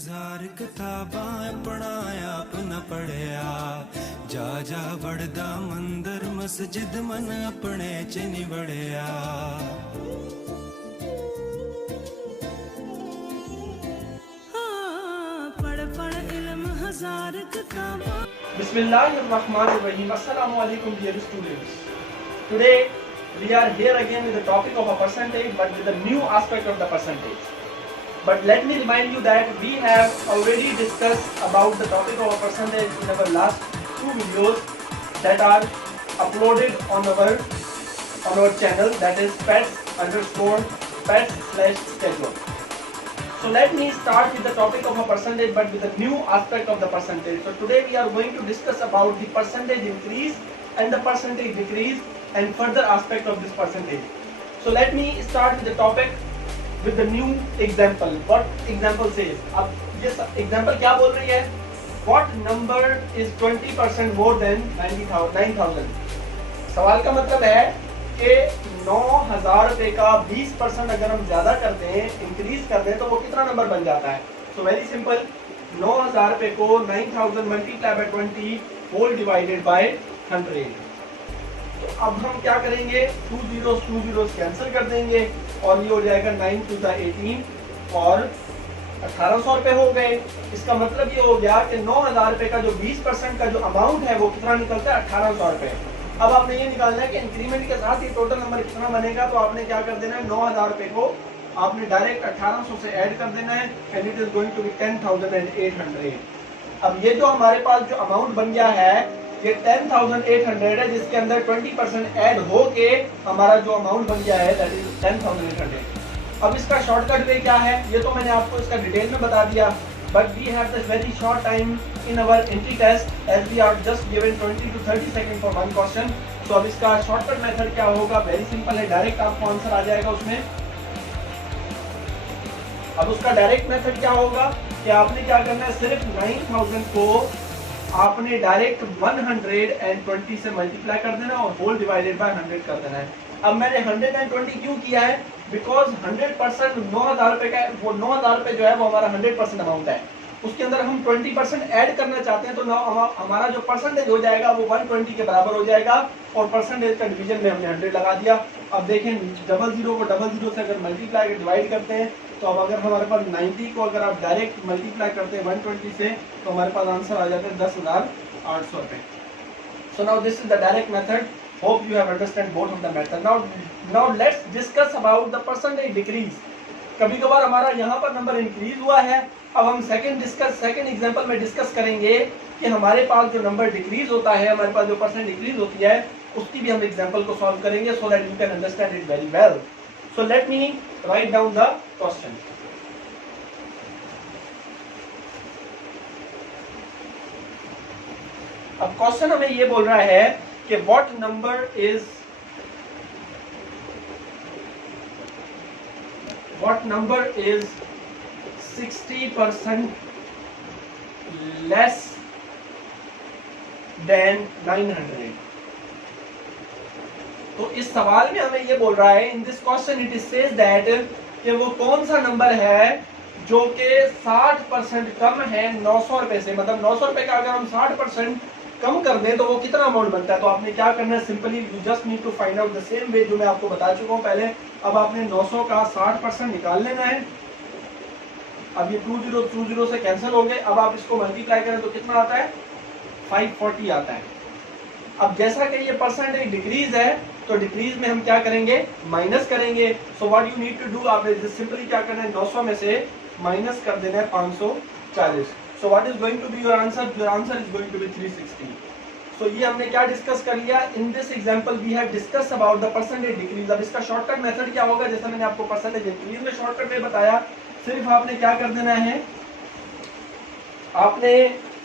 हजार किताबां पढ़ाया अपना पढ़िया जा जा वड़दा मंदिर मस्जिद मन अपने च निवड़िया। पढ़ पढ़ इल्म हजार किताबां। Bismillahirrahmanirrahim. Assalamu alaikum dear students. Today we are here again with the topic of a percentage, but with a new aspect of the percentage. But let me remind you that we have already discussed about the topic of a percentage in our last two videos that are uploaded on our channel, that is pets_schedule. So let me start with the topic of a percentage, but with a new aspect of the percentage. So today we are going to discuss about the percentage increase and the percentage decrease and further aspect of this percentage. So let me start with the topic with the new example. What example says? अब ये example क्या बोल रही है? What number is 20% more than 9,000? सवाल का मतलब है कि 9,000 रुपए का 20% अगर हम ज्यादा करते हैं, इंक्रीज कर दें, तो वो कितना नंबर बन जाता है? सो वेरी सिंपल, 9,000 रुपए को 9,000 multiply by 20 whole divided by 100। तो अब हम क्या करेंगे? 2 zeros कैंसिल कर देंगे और ये हो जाएगा 9 to the 18 और 1,800 रुपए हो गए। इसका मतलब ये हो गया कि 9,000 रुपए का जो 20% का जो अमाउंट है वो कितना निकलता है? 1,800 रुपए। अब आपने ये निकालना है कि इंक्रीमेंट के साथ ही टोटल नंबर कितना बनेगा, तो आपने क्या कर देना है? 9,000 रुपए को आपने डायरेक्ट 1,800 से ऐड कर देना है and it is going to be 10,800। अब ये जो हमारे पास जो अमाउंट बन गया है ये 10,800 है, जिसके अंदर 20% ऐड होके हमारा जो अमाउंट बन गया है दैट इज 10,800। अब इसका शॉर्टकट वे क्या है ये तो मैंने आपको इसका डिटेल में बता दिया, but we have this very short time in our entry test as we are just given 20 to 30 second for one question. So अब इसका शॉर्टकट मेथड क्या होगा? वेरी सिंपल है, डायरेक्ट आपको आंसर आ जाएगा उसमें। अब उसका डायरेक्ट मेथड क्या होगा कि आपने क्या करना है? सिर्फ 9,000 को आपने डायरेक्ट 120 से मल्टीप्लाई कर देना और होल डिवाइडेड बाय 100 कर देना है। अब मैंने 120 क्यों किया है? बिकॉज 100% 9,000 रुपए का वो 9,000 रुपए जो है वो हमारा 100% अमाउंट है, उसके अंदर हम 20% ऐड करना चाहते हैं, तो हमारा जो परसेंटेज हो जाएगा वो 120 के बराबर हो जाएगा और परसेंटेज का डिवीजन में हमने 100 लगा दिया। अब देखें 00 को 00 से अगर मल्टीप्लाई डिवाइड करते हैं तो अब अगर हमारे पास 90 को अगर आप डायरेक्ट मल्टीप्लाई करते हैं 120 से तो हमारे पास आंसर आ जाता है 10,800 रुपए। So now this is the direct method. Hope you have understand both of the method. Now let's discuss about the percentage decrease. कभी कभार हमारा यहाँ पर नंबर इंक्रीज हुआ है, अब हम सेकंड एग्जांपल में डिस्कस करेंगे कि हमारे पास जो नंबर डिक्रीज होता है, हमारे पास जो परसेंट डिक्रीज होती है, उसकी भी हम एग्जांपल को सॉल्व करेंगे so that you can understand it very well. So let me write down the question. अब क्वेश्चन हमें ये बोल रहा है कि what number is 60% less than 900? तो इस सवाल में हमें ये बोल रहा है, in this question it is says that कि वो कौन सा नंबर है जो कि 60% कम है 900 रुपए से। मतलब 900 रुपए का अगर हम 60% कम कर दें तो वो कितना अमाउंट बनता है? तो आपने क्या करना है? Simply you just need to find out the same way जो मैं आपको बता चुका हूं पहले। अब आपने 900 का 60% निकाल लेना है। अब ये 20 से कैंसिल हो गए। अब आप इसको मल्टीप्लाई करें तो कितना आता है? 540 आता है। अब जैसा कि ये परसेंटेज डिक्रीज है तो डिक्रीज में हम क्या करेंगे? माइनस करेंगे। So what you need to do, आपने सिंपली क्या करना है? 900 में से माइनस कर देना है 540। So what is going to be your answer? Your answer is going to be 360. So ये हमने क्या डिस्कस कर लिया? In this example we have discussed about the percentage decrease. अब इसका शॉर्टकट मेथड क्या होगा? जैसा मैंने आपको परसेंटेज इंक्रीज में शॉर्टकट में बताया, सिर्फ आपने क्या कर देना है? आपने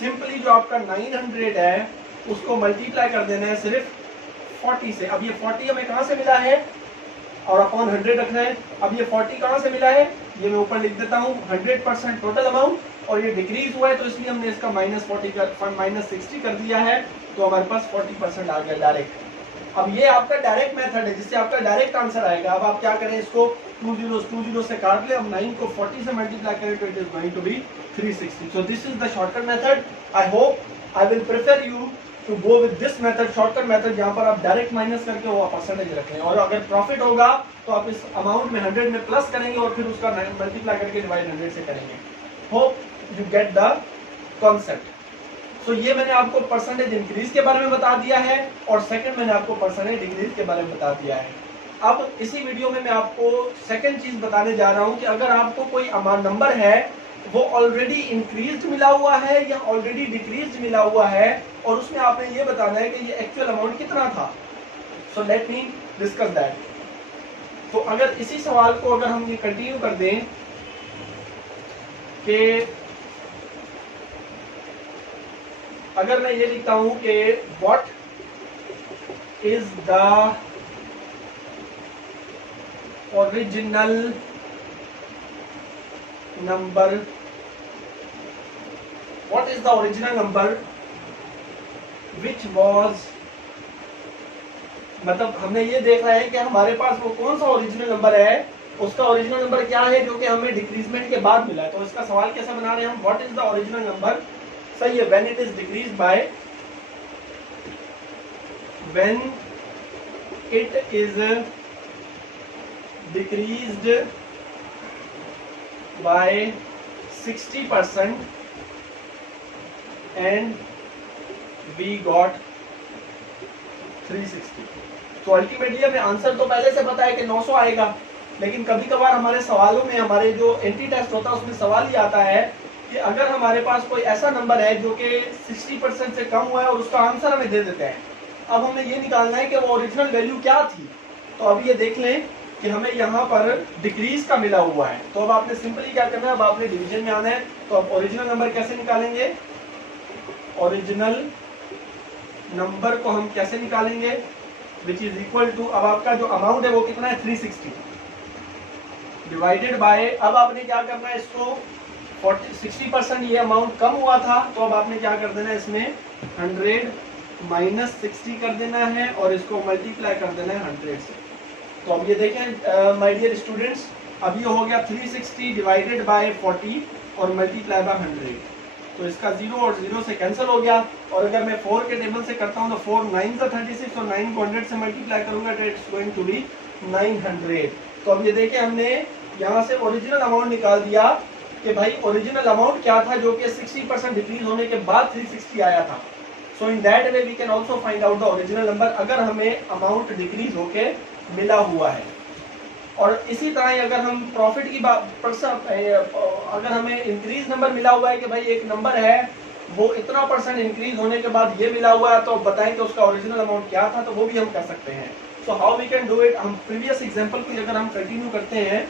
सिंपली जो आपका 900 है उसको मल्टीप्लाई कर देना है सिर्फ 40 से। अब ये 40 हमें कहाँ से मिला है और अपॉन 100 रखना है। अब ये 40 कहाँ से मिला है? ये मैं ऊपर लिख देता हूँ, 100% टोटल अमाउंट, और ये डिक्रीज हुआ है तो इसलिए हमने इसका -60 कर दिया है, तो हमारे पास 40% आ गया डायरेक्ट। अब ये आपका डायरेक्ट मेथड है जिससे आपका डायरेक्ट आंसर आएगा। अब आप क्या करें, इसको 2 zeros से काट ले। अब 9 को 40 से मल्टीप्लाई करें तो it is going to be 360। So this is the shortcut method. I hope I will prefer you to go with this method, shortcut method, जहां पर आप डायरेक्ट माइनस करके वो परसेंटेज रख लें। और अगर प्रॉफिट होगा तो आप इस अमाउंट में 100 में प्लस करेंगे और फिर उसका मल्टीप्लाई करके डिवाइड 100 से करेंगे। Hope you get the concept. तो ये मैंने आपको परसेंटेज इंक्रीज के बारे में बता दिया है और सेकंड मैंने आपको परसेंटेज डिक्रीज के बारे में बता दिया है। अब इसी वीडियो में मैं आपको सेकंड चीज बताने जा रहा हूं कि अगर आपको कोई नंबर है वो ऑलरेडी इंक्रीज मिला हुआ है या ऑलरेडी डिक्रीज मिला हुआ है और उसमें आपने ये बताना है कि ये एक्चुअल अमाउंट कितना था। So let me discuss that. तो अगर इसी सवाल को अगर हम ये कंटिन्यू कर दें कि अगर मैं ये लिखता हूं कि what is the original number, what is the original number which was, मतलब हमने ये देखना है कि हमारे पास वो कौन सा ओरिजिनल नंबर है, उसका ओरिजिनल नंबर क्या है जो कि हमें डिक्रीजमेंट के बाद मिला है। तो इसका सवाल कैसे बना रहे हैं हम, what is the original number, सही है, when it is decrease by, when it is decreased by 60% and we got 360। तो अल्टीमेटली हमें आंसर तो पहले से पता है कि 900 आएगा, लेकिन कभी कभार हमारे सवालों में, हमारे जो एंट्री टेस्ट होता है उसमें सवाल ही आता है कि अगर हमारे पास कोई ऐसा नंबर है जो कि 60% से कम हुआ है और उसका आंसर हमें दे देते हैं। अब हमें ये निकालना है कि वो ओरिजिनल वैल्यू क्या थी। तो अब ये देख लें कि हमें यहाँ पर डिक्रीज का मिला हुआ है। तो अब आपने सिंपली क्या करना है, अब आपने डिवीजन में आना है। तो अब ओरिजिनल नंबर कैसे निकालेंगे, ओरिजिनल नंबर को हम कैसे निकालेंगे, विच इज इक्वल टू, अब आपका जो अमाउंट है वो कितना है 360 डिवाइडेड बाय, अब आपने क्या करना है, इसको 60% ये अमाउंट कम हुआ था तो अब आपने क्या कर देना है, इसमें 100 माइनस 60 कर देना है और इसको मल्टीप्लाई कर देना है 100 से। तो अब ये देखें माय डियर स्टूडेंट्स, अब ये हो गया 360 डिवाइडेड बाय 40 और मल्टीप्लाई बाय 100। तो इसका 0 और 0 से कैंसिल हो गया। और अगर मैं 4 के टेबल से करता हूँ तो 4 9 36 और 9 को 100 से मल्टीप्लाई करूंगा तो इट्स गोइंग टू बी 900। तो अब ये देखें हमने यहाँ से ओरिजिनल अमाउंट निकाल दिया कि भाई ओरिजिनल अमाउंट क्या था जो कि 60% डिक्रीज होने के बाद 360 आया था। So in that way we can also find out the original number अगर हमें अमाउंट डिक्रीज होके मिला हुआ है। और इसी तरह अगर हम प्रॉफिट की अगर हमें इंक्रीज नंबर मिला हुआ है कि भाई एक नंबर है वो इतना % इंक्रीज होने के बाद ये मिला हुआ है, तो बताएं कि उसका ओरिजिनल अमाउंट क्या था, तो वो भी हम कर सकते हैं। So how we can do it, हम प्रीवियस एग्जांपल को अगर हम कंटिन्यू करते हैं,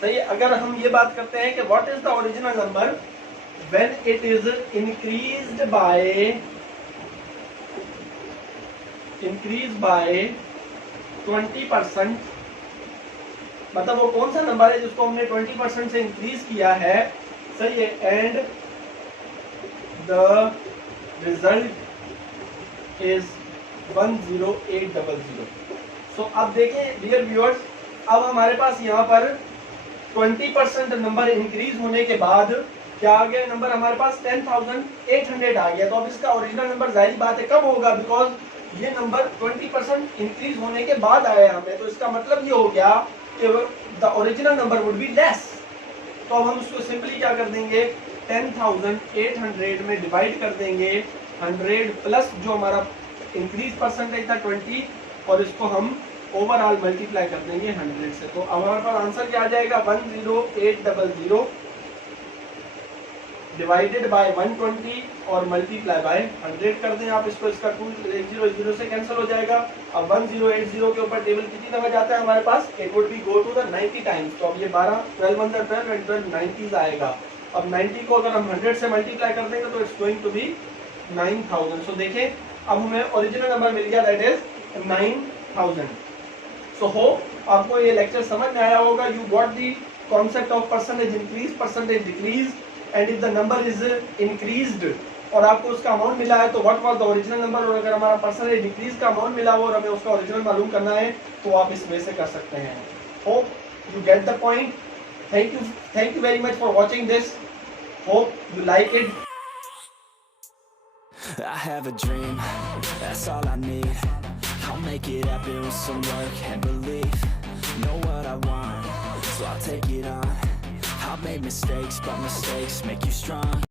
सही, अगर हम ये बात करते हैं कि what is the original number when it is increase by 20%, मतलब वो कौन सा नंबर है जिसको हमने 20% से इंक्रीज किया है, सही है, एंड द रिजल्ट इज 10800। सो अब देखें डियर व्यूअर्स, अब हमारे पास यहाँ पर 20% नंबर इंक्रीज होने के बाद क्या आ गया, नंबर हमारे पास 10,800 आ गया। तो अब इसका ओरिजिनल नंबर जाहिर बात है कम होगा, बिकॉज ये नंबर 20% इंक्रीज होने के बाद आया यहाँ पे। तो इसका मतलब ये हो गया कि the original number would be less. तो अब हम उसको सिंपली क्या कर देंगे, 10,800 में डिवाइड कर देंगे 100 प्लस जो हमारा इंक्रीज परसेंटेज था 20, और इसको हम ओवरऑल मल्टीप्लाई कर देंगे 100 से। तो हमारे पास आंसर क्या आ जाएगा, 10800 डिवाइडेड बाय 120 और मल्टीप्लाई बाय 100 कर दें आप इसको, इसका 2 से कैंसिल हो जाएगा। अब 1080 के ऊपर टेबल कितनी दफा जाता है हमारे पास, it would be go to the 90 times. तो अब ये 12 1 12 एंड 12 90s आएगा। अब 90 को अगर हम 100 से मल्टीप्लाई कर देंगे तो इट्स गोइंग टू बी 9000। सो देखें अब हमें ओरिजिनल नंबर मिल गया, दैट इज 9000। सो होप आपको ये लेक्चर समझ में आया होगा। You got the concept of percentage increase, percentage decrease, and if the number is increased और आपको उसका अमाउंट मिला है तो what was the original number, और अगर हमारा परसेंटेज डिक्रीज का अमाउंट मिला हो और हमें उसका ओरिजिनल मालूम करना है तो आप इस वे से कर सकते हैं। Hope you get the point. Thank you very much for watching this, hope you like it. I have a dream, that's all I need. I'll make it happen with some work and belief. Know what I want, so I'll take it on. I've made mistakes, but mistakes make you strong.